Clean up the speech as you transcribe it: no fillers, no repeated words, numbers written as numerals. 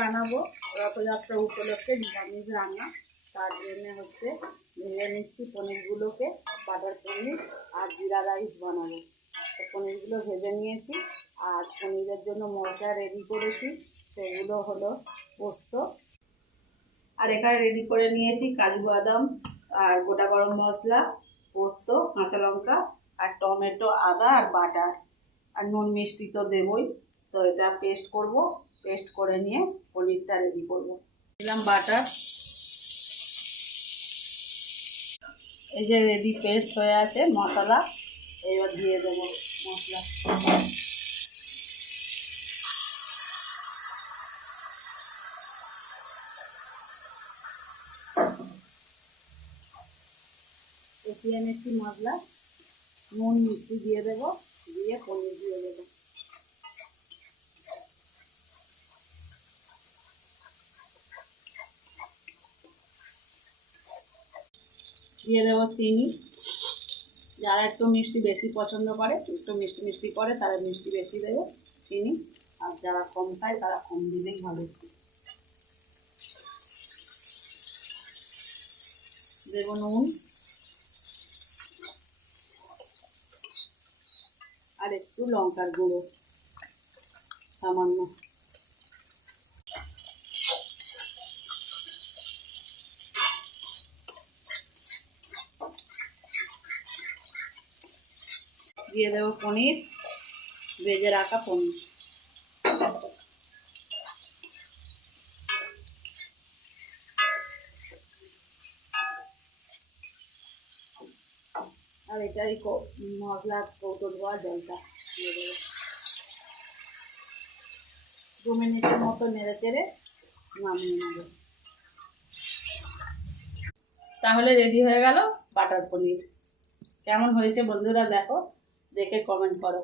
বানাবো রথযাত্রা উপলক্ষে নিরামিষ রান্না। তার জন্য হচ্ছে ভেজে নিচ্ছি পনিরগুলোকে, বাটার পনির আর জিরা রাইস বানাবো। তো পনিরগুলো ভেজে নিয়েছি আর পনিরের জন্য মশলা রেডি করেছি, সেগুলো হলো পোস্ত। আর এখানে রেডি করে নিয়েছি কাজু বাদাম আর গোটা গরম মশলা, পোস্ত, কাঁচা লঙ্কা আর টমেটো, আদা আর বাটার আর নুন মিষ্টি তো দেবই। তো এটা পেস্ট করব, পেস্ট করে নিয়ে পনিরটা রেডি করব। দিলাম বাটার, এই যে রেডি পেস্ট হয়ে আছে মশলা, এবার দিয়ে দেবো মশলা। কষিয়ে নিচ্ছি মশলা, নুন মিষ্টি দিয়ে দেবো, দিয়ে পনির দিয়ে দেবো। দিয়ে দেবো চিনি, যারা একটু মিষ্টি বেশি পছন্দ করে, একটু মিষ্টি মিষ্টি করে তারা মিষ্টি বেশি দেবে চিনি, আর যারা কম খায় তারা কম দিলেই ভালো। দেবো নুন আর একটু লঙ্কার গুঁড়ো সামান্য। দিয়ে দেবো পনির, ভেজে রাখা পনির। আর এটাই মশলার কৌটো ধোয়া জলটা দিয়ে দেবো। 2 মিনিটের মতো নেড়ে চেড়ে নামিয়ে নেব। তাহলে রেডি হয়ে গেল বাটার পনির। কেমন হয়েছে বন্ধুরা দেখো, দেখে কমেন্ট করো।